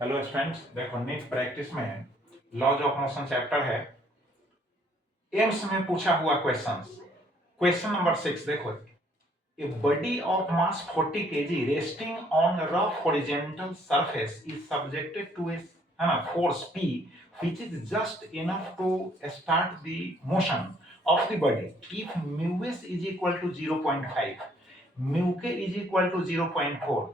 Hello students, देखो NEET practice में laws of motion chapter है। एम्स में पूछा हुआ क्वेश्चंस। क्वेश्चन नंबर 6 देखो, a body of mass 40 kg resting on rough horizontal surface is subjected to a है ना force P which is just enough to start the motion of the body if mu s is equal to 0.5, mu k is equal to 0.4,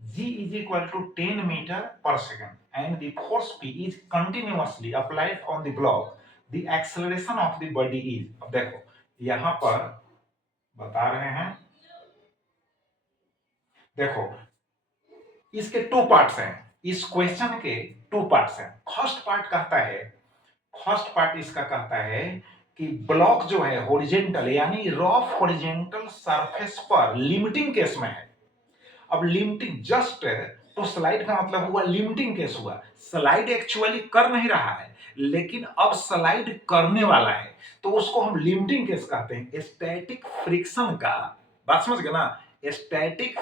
G is equal to 10 meter per second and the force P is continuously applied on the block. The acceleration of the body is, अब देखो यहां पर बता रहे हैं, देखो इसके two parts हैं। इस क्वेश्चन के टू पार्ट्स हैं। फर्स्ट पार्ट कहता है, फर्स्ट पार्ट इसका कहता है कि ब्लॉक जो है हॉरिजॉन्टल यानी रफ हॉरिजॉन्टल सरफेस पर लिमिटिंग केस में है। अब लिमिटिंग जस्ट तो स्लाइड का मतलब हुआ लिमिटिंग केस हुआ। स्लाइड एक्चुअली कर नहीं रहा है लेकिन अब स्लाइड करने वाला है तो उसको हम लिमिटिंग केस कहते हैं। स्टैटिक फ्रिक्शन का बात समझ गए ना, स्टैटिक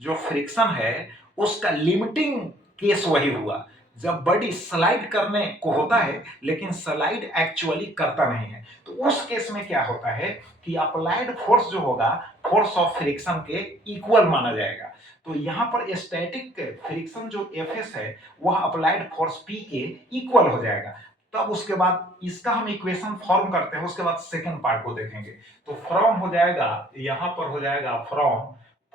जो फ्रिक्शन है उसका लिमिटिंग केस वही हुआ जब बॉडी स्लाइड करने को होता है लेकिन स्लाइड एक्चुअली करता नहीं है। तो उस केस में क्या होता है कि अप्लाइड फोर्स जो होगा फोर्स ऑफ फ्रिक्शन के इक्वल माना जाएगा। तो यहां पर स्टैटिक फ्रिक्शन जो Fs है वह अप्लाइड फोर्स P के इक्वल हो जाएगा। तब उसके बाद इसका हम इक्वेशन फॉर्म करते हैं, उसके बाद सेकंड पार्ट को देखेंगे। तो फ्रॉम हो जाएगा, यहां पर हो जाएगा फ्रॉम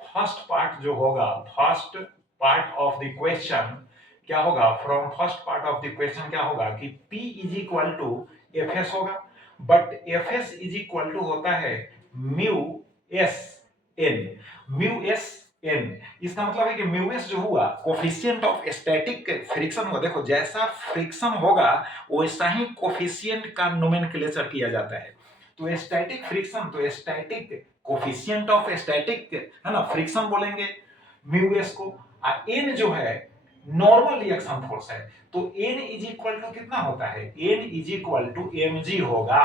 फर्स्ट पार्ट जो होगा, first part of the question क्या होगा, from first part of the question क्या होगा कि P is equal to Fs होगा। But Fs is equal to होता है mu S N, mu S N. इसका मतलब है कि म्यू एस जो हुआ कोफिशिएंट ऑफ स्टैटिक फ्रिक्शन हुआ। देखो जैसा फ्रिक्शन होगा वैसा ही कोफिशिएंट का नोमेनक्लेचर किया जाता है। तो स्टैटिक फ्रिक्शन तो स्टैटिक कोफिशिएंट ऑफ स्टैटिक है ना फ्रिक्शन बोलेंगे म्यू एस को। एन जो है नॉर्मल रिएक्शन फोर्स है तो एन इज इक्वल टू कितना होता है, N is equal to M G होगा।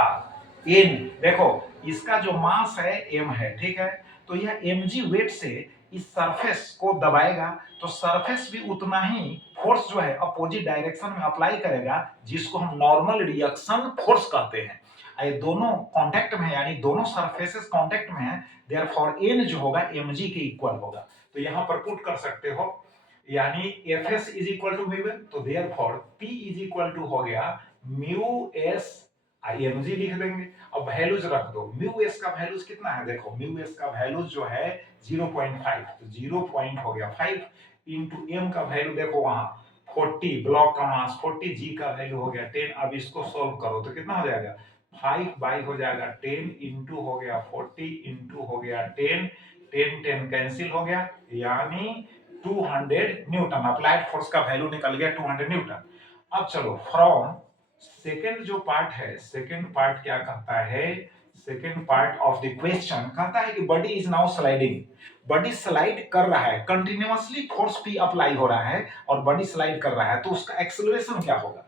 एन देखो इसका जो मास है एम है, ठीक है, तो यह एम जी वेट से इस सरफेस को दबाएगा तो सरफेस भी उतना ही फोर्स जो है अपोजिट डायरेक्शन में अप्लाई करेगा जिसको हम नॉर्मल रिएक्शन फोर्स कहते हैं। ये दोनों कांटेक्ट में है यानी दोनों सरफेसेस कांटेक्ट में है, देयरफॉर एन जो होगा mg के इक्वल होगा। तो यहां पर पुट कर सकते हो यानी Fs is equal to mu N, तो therefore P is equal to हो गया म्यू एस mg लिख देंगे। अब वैल्यूज रख दो, म्यू एस का वैल्यूज कितना है, देखो म्यू एस का वैल्यूज जो है 0.5, तो 0 पॉइंट हो गया 5 इंटू एम का वैल्यू देखो वहां 40, ब्लॉक का मास 40, जी का वैल्यू हो गया 10। अब इसको सोल्व करो तो कितना हो जाएगा 5 बाई हो जाएगा 10 इंटू हो गया 40 इंटू हो गया 10, 10 10 कैंसिल हो गया यानी 200 न्यूटन। अप्लाइड फोर्स का वैल्यू निकल गया 200 न्यूटन। अब चलो फ्रॉम सेकेंड जो पार्ट है, सेकेंड पार्ट क्या कहता है, second part of the question कहता है कि body is now sliding. Body slide कर रहा है, कंटिन्यूअसली फोर्स पी अप्लाई हो रहा है और बॉडी स्लाइड कर रहा है तो उसका एक्सेलरेशन क्या होगा।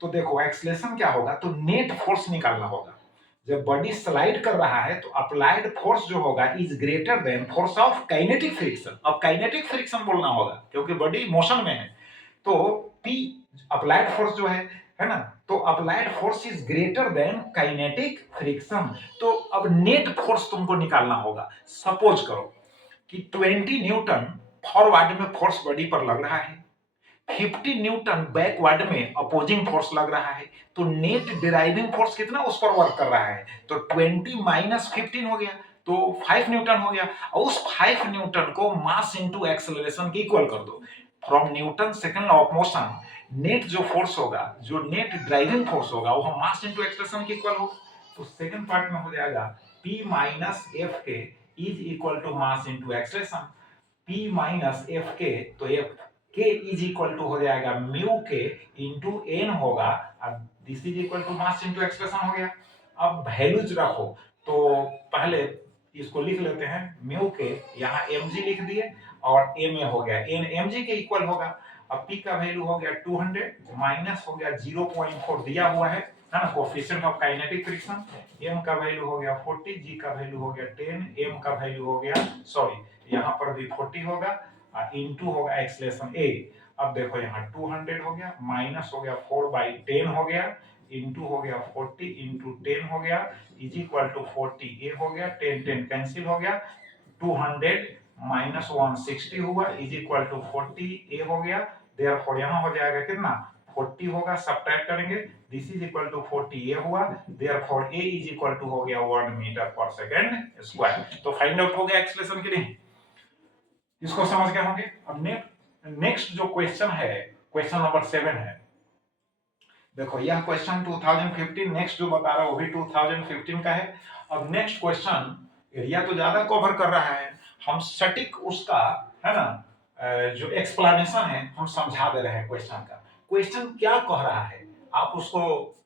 तो देखो एक्सेलरेशन क्या होगा, तो नेट फोर्स निकालना होगा। जब बॉडी स्लाइड कर रहा है तो अप्लाइड फोर्स जो होगा is greater than force of kinetic friction. अब काइनेटिक फ्रिक्शन बोलना होगा क्योंकि बॉडी मोशन में है। तो P अप्लाइड फोर्स जो है ना, तो applied force is greater than kinetic friction. तो अब नेट फोर्स तुमको निकालना होगा। सपोज करो कि 20 न्यूटन फॉरवर्ड में फोर्स बॉडी पर लग रहा है, 50 न्यूटन बैकवर्ड में अपोजिंग फोर्स लग रहा है, तो नेट डिराइविंग फोर्स कितना उस पर वर्क कर रहा है, तो 20 माइनस 15 हो गया तो 5 न्यूटन हो गया। और उस 5 न्यूटन को मास इनटू एक्सेलरेशन के इक्वल कर दो। From Newton second law of motion net जो फोर्स होगा, जो नेट ड्राइविंग फोर्स होगा वो मास इनटू एक्सेलरेशन के इक्वल होगा। तो सेकंड पार्ट में हो जाएगा P माइनस एफ के is equal to mass into acceleration. P minus F के, तो एफ के इज इक्वल टू हो जाएगा म्यू के इंटू एन होगा, अब this is equal to mass into expression हो गया। अब वैल्यूज रखो तो पहले इसको लिख लेते हैं, म्यू के यहाँ mg लिख दिए और ma हो गया n mg के इक्वल होगा। अब p का वैल्यू हो गया 200 माइनस हो गया 0.4 दिया हुआ है ना, coefficient of kinetic friction. m का वैल्यू हो गया 40, g का वैल्यू हो गया 10, m का वैल्यू हो गया, सॉरी यहाँ पर भी 40 होगा, इनटू होगा एक्सेलरेशन a। अब देखो यहाँ 200 हो गया, माइनस हो गया 4/10 हो गया, इंटू हो गया 40 इंटू 10 हो गया, इज इक्वल टू 40 ये हो गया, 10 10 कैंसिल हो गया, 200 माइनस 160 हुआ इज इक्वल टू 40 ए हो गया। देयरफॉर यहाँ हो जाएगा कितना 40 होगा, सब्ट्रैक्ट करेंगे, this is equal to 40 A हुआ, therefore A is equal to हो गया 1 मीटर पर सेकंड स्क्वायर। तो फाइंड आउट हो गया एक्सप्रेशन के लिए, इसको समझ गए होंगे। अब नेक्स्ट जो क्वेश्चन है, क्वेश्चन नंबर 7 है। देखो यह क्वेश्चन 2015, नेक्स्ट जो बता रहा हूं वो भी 2015 का है। अब नेक्स्ट क्वेश्चन एरिया तो ज्यादा कवर कर रहा है, हम सटीक उसका है ना जो एक्सप्लेनेशन है हम समझा दे रहे हैं क्वेश्चन का। क्वेश्चन क्या कह रहा है आप उसको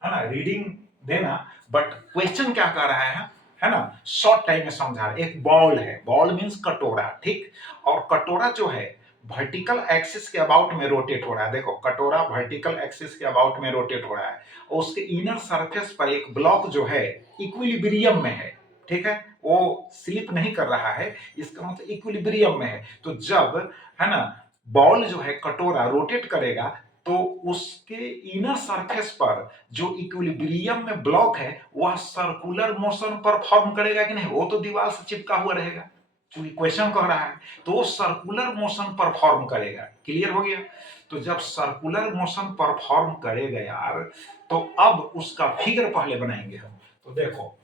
है ना रीडिंग देना, बट क्वेश्चन क्या कह रहा है ना शॉर्ट टाइम में समझा रहे। एक बॉल है, बॉल मींस कटोरा, ठीक, और कटोरा जो है वर्टिकल एक्सिस के अबाउट में रोटेट हो रहा है। देखो कटोरा वर्टिकल एक्सिस के अबाउट में रोटेट हो रहा है और उसके इनर सरफेस पर एक ब्लॉक जो है इक्विलिब्रियम में है, ठीक है, वो स्लिप नहीं कर रहा है, इसका मतलब इक्विलिब्रियम में है। तो जब है ना बॉल जो है कटोरा रोटेट करेगा तो उसके इनर सरफेस पर जो इक्विलिब्रियम में ब्लॉक है वह सर्कुलर मोशन परफॉर्म करेगा कि नहीं, वो तो दीवार से चिपका हुआ रहेगा, क्योंकि क्वेश्चन कह रहा है तो वो सर्कुलर मोशन परफॉर्म करेगा। क्लियर हो गया। तो जब सर्कुलर मोशन परफॉर्म करेगा यार, तो अब उसका फिगर पहले बनाएंगे हम। तो देखो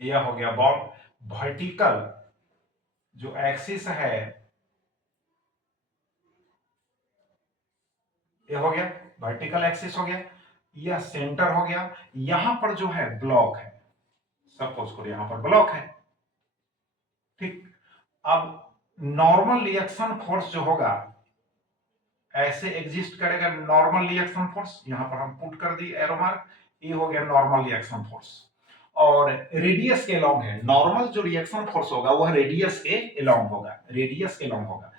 यह हो गया बॉल, वर्टिकल जो एक्सिस है ये हो गया, वर्टिकल एक्सिस हो गया, यह सेंटर हो गया, यहां पर जो है ब्लॉक है, सपोज करो यहां पर ब्लॉक है, ठीक। अब नॉर्मल रिएक्शन फोर्स जो होगा ऐसे एग्जिस्ट करेगा, नॉर्मल रिएक्शन फोर्स यहां पर हम पुट कर दिए एरो मार्क, ये हो गया नॉर्मल रिएक्शन फोर्स, और रेडियस के अलोंग है, नॉर्मल जो रिएक्शन फोर्स होगा वह रेडियस के अलोंग होगा, रेडियस के अलोंग होगा,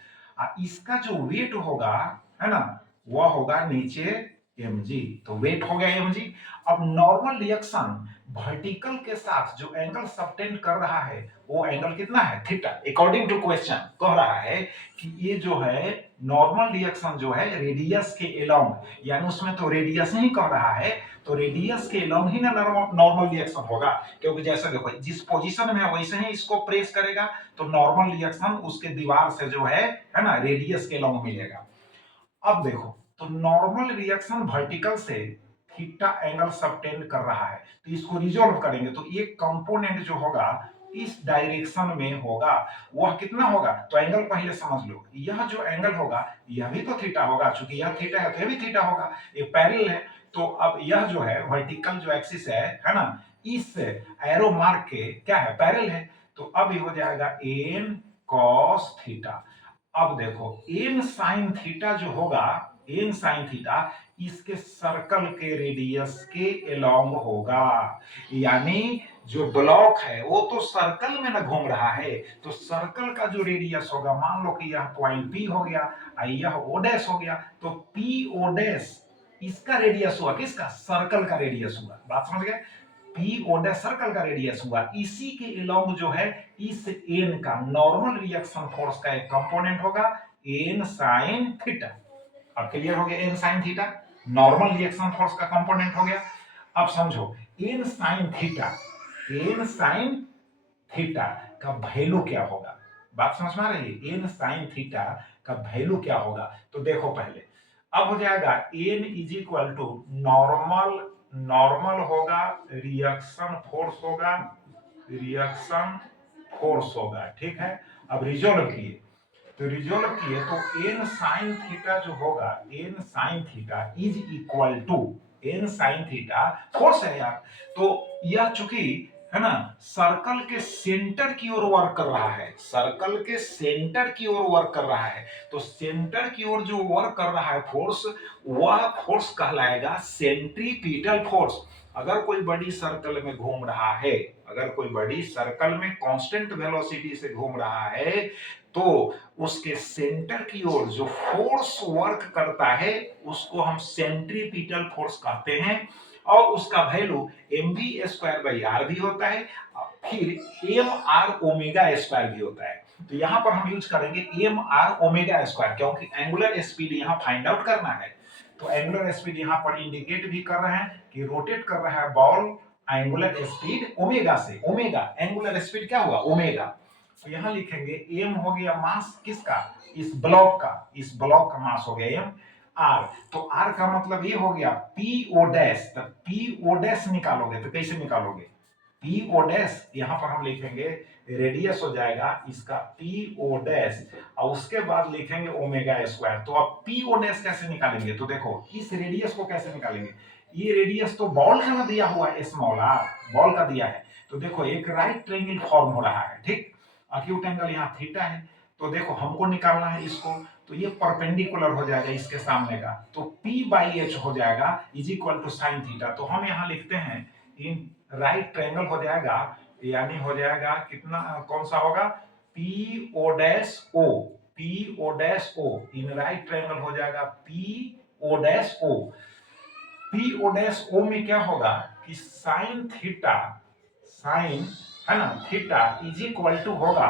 इसका जो वेट होगा है ना वह होगा नीचे mg, तो वेट हो गया mg। अब नॉर्मल रिएक्शन वर्टिकल के साथ जो एंगल सबटेंड कर रहा है वो एंगल कितना है थीटा, अकॉर्डिंग टू क्वेश्चन कह रहा है कि ये जो है नॉर्मल रिएक्शन जो है रेडियस के अलोंग, यानी उसमें तो रेडियस ही कह रहा है, तो रेडियस के अलोंग ही ना नॉर्मल रिएक्शन होगा, क्योंकि जैसे देखो जिस पोजीशन में है वैसे ही इसको प्रेस करेगा, तो नॉर्मल रिएक्शन उसके दीवार से जो है ना रेडियस के अलोंग मिलेगा। अब देखो तो नॉर्मल रिएक्शन वर्टिकल से थीटा एंगल सबटेंड कर रहा है, तो इसको रिजोल्व करेंगे तो ये कंपोनेंट जो होगा इस डायरेक्शन में होगा, वह कितना होगा, तो एंगल पहले समझ लो, यह जो एंगल होगा यह भी तो थीटा होगा, चूंकि यह थीटा है तो यह भी थीटा होगा, ये पैरेलल है। तो अब यह जो है वर्टिकल जो एक्सिस है ना, इस एरो मार्क के क्या है पैरेलल है, तो अब ये हो जाएगा एन कॉस थीटा। अब देखो एन साइन थीटा जो होगा, एन साइन थीटा इसके सर्कल के रेडियस के अलोंग होगा, यानी जो ब्लॉक है वो तो सर्कल में ना घूम रहा है, तो सर्कल का जो रेडियस होगा, मान लो कि यह पॉइंट पी हो गया, यह ओ डैश हो गया, तो पी ओ डैश इसका रेडियस हुआ, किसका, सर्कल का रेडियस हुआ, बात समझ गए, पी ओ डैश सर्कल का रेडियस हुआ, इसी के अलोंग जो है इस एन का नॉर्मल रिएक्शन फोर्स का एक कंपोनेंट होगा एन साइन थीटा। अब क्लियर हो गया, N sine theta normal reaction force का कंपोनेंट हो गया। अब समझो N sine theta, N sine theta का वैल्यू क्या होगा, बात समझ में आ रही है, एन साइन थीटा का वैल्यू क्या होगा, तो देखो पहले अब हो जाएगा N is equal to normal, normal होगा रिएक्शन फोर्स होगा, रिएक्शन फोर्स होगा, ठीक है। अब रिजोल्व किए, तो रिजोल्व किए तो एन साइन थीटा जो होगा, N sine theta is equal to N sine theta force है यार, तो यह चूंकि है ना सर्कल के सेंटर की ओर वर्क कर रहा है, सर्कल के सेंटर की ओर वर्क कर रहा है, तो सेंटर की ओर जो वर्क कर रहा है फोर्स, वह फोर्स कहलाएगा सेंट्रीपिटल फोर्स। अगर कोई बड़ी सर्कल में घूम रहा है, अगर कोई बड़ी सर्कल में कांस्टेंट वेलोसिटी से घूम रहा है, तो उसके सेंटर की ओर जो फोर्स वर्क करता है उसको हम सेंट्रीपिटल फोर्स कहते हैं, और उसका वैल्यू mv² बाई आर भी होता है, फिर एम आर ओमेगा स्क्वायर भी होता है। तो यहां पर हम यूज करेंगे एम आर ओमेगा स्क्वायर, क्योंकि एंगुलर स्पीड यहां फाइंड आउट करना है। तो एंगुलर स्पीड यहां पर इंडिकेट भी कर रहे हैं कि रोटेट कर रहा है बॉल एंगुलर स्पीड ओमेगा से। ओमेगा एंगुलर स्पीड क्या हुआ, ओमेगा। तो यहां लिखेंगे एम हो गया मास किसका, इस ब्लॉक का, इस ब्लॉक का मास हो गया एम। आर, तो आर का मतलब ये हो गया पी ओ डैश। तो पी ओ डैश निकालोगे तो कैसे निकालोगे, पी ओ डैश यहां पर हम लिखेंगे रेडियस हो जाएगा इसका पी ओ डैश, और उसके बाद लिखेंगे ओमेगा स्क्वायर। तो अब पी ओ डैश कैसे निकालेंगे, तो देखो इस रेडियस को कैसे निकालेंगे, ये रेडियस तो बॉल का ना दिया हुआ है, स्मॉल आर बॉल का दिया है। तो देखो एक राइट ट्रायंगल फॉर्म हो रहा है, ठीक, अक्यूट एंगल यहाँ थीटा है। तो देखो हमको निकालना है इसको, तो ये परपेंडिकुलर हो जाएगा इसके सामने का, तो P बाई एच हो जाएगा is equal to sine theta. तो हम यहाँ लिखते हैं इन राइट ट्रायंगल हो जाएगा, यानी हो जाएगा कितना, कौन सा होगा, P O dash O, P O dash O in right triangle हो जाएगा P O dash O. P O dash O में क्या होगा कि साइन थीटा, साइन है ना थीटा इज इक्वल टू होगा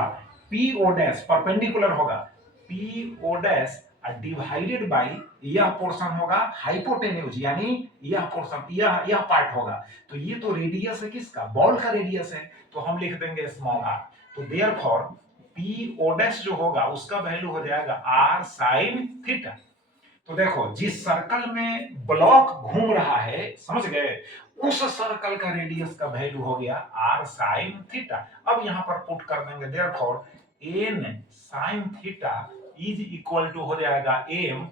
पी ओ डैश, परपेंडिकुलर होगा P O dash divided by यह पोर्शन होगा हाइपोटेन्यूज, यानी यह पोर्शन, यह पार्ट होगा। तो ये तो रेडियस है किसका, बॉल का रेडियस है, तो हम लिख देंगे स्मॉल आर। तो देयरफॉर पी ओ डैश जो होगा उसका वैल्यू हो जाएगा आर साइन थीटा। तो देखो जिस सर्कल में ब्लॉक घूम रहा है, समझ गए, उस सर्कल का रेडियस का वैल्यू हो गया आर साइन थीटा। अब यहां पर पुट कर देंगे therefore N sine theta is equal to हो जाएगा M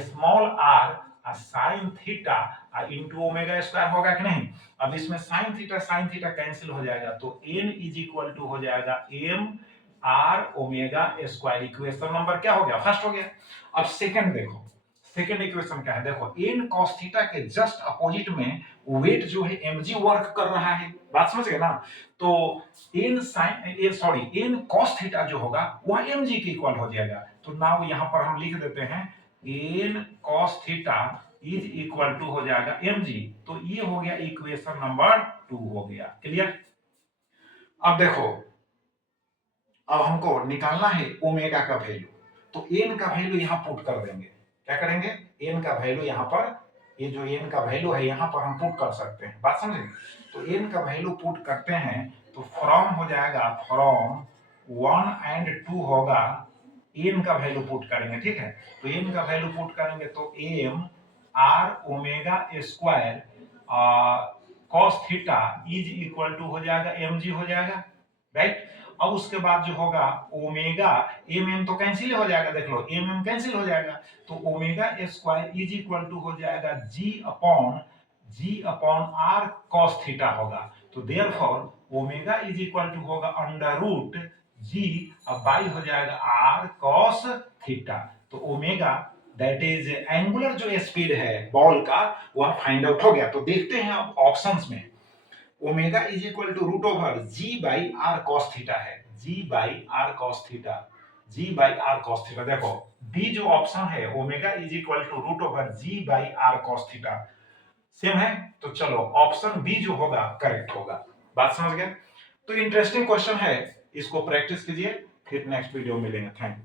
small R sine theta into omega square होगा कि नहीं। अब इसमें साइन थीटा कैंसिल हो जाएगा, तो एन इज इक्वल टू हो जाएगा M R omega square. Equation number क्या हो गया, फर्स्ट हो गया। अब सेकंड देखो, सेकेंड इक्वेशन क्या है, देखो एन कॉस थीटा के जस्ट अपोजिट में वेट जो है mg वर्क कर रहा है, बात समझ गए ना। तो N sine sorry N cos theta जो होगा वह mg के इक्वल हो जाएगा। तो नाउ यहां पर हम लिख देते हैं N cos theta is equal to हो जाएगा mg। तो ये हो गया इक्वेशन नंबर 2 हो गया, क्लियर। अब देखो, अब हमको निकालना है ओमेगा का वैल्यू, तो एन का वैल्यू यहां पुट कर देंगे। क्या करेंगे, एन का वैल्यू यहां पर, ये जो एन का वैल्यू है यहां पर हम पुट कर सकते हैं, बात समझे। तो एन का वैल्यू पुट करते हैं तो फ्रॉम हो जाएगा, फ्रॉम 1 एंड 2 होगा, एन का वैल्यू पुट करेंगे, ठीक है। तो एन का वैल्यू पुट करेंगे तो M R omega square cos theta is equal to हो जाएगा mg हो जाएगा, राइट। अब उसके बाद जो होगा ओमेगा, एम एम तो कैंसिल हो जाएगा, देख लो एम एम कैंसिल हो जाएगा, तो omega square is equal to हो जाएगा G upon R cos theta होगा। तो therefore omega is equal to होगा अंडर रूट जी, अब बाई हो जाएगा आर कॉस थीटा। तो ओमेगा दैट इज एंगुलर जो स्पीड है बॉल का वह फाइंड आउट हो गया। तो देखते हैं अब ऑप्शंस में, omega is equal to root over g by r cos theta है, g by r cos theta, g by r cos theta. देखो डी जो ऑप्शन है omega is equal to root over g by r cos theta same है, तो चलो option B जो होगा correct होगा, बात समझ गए। तो इंटरेस्टिंग क्वेश्चन है, इसको प्रैक्टिस कीजिए, फिर नेक्स्ट वीडियो मिलेंगे, थैंक यू।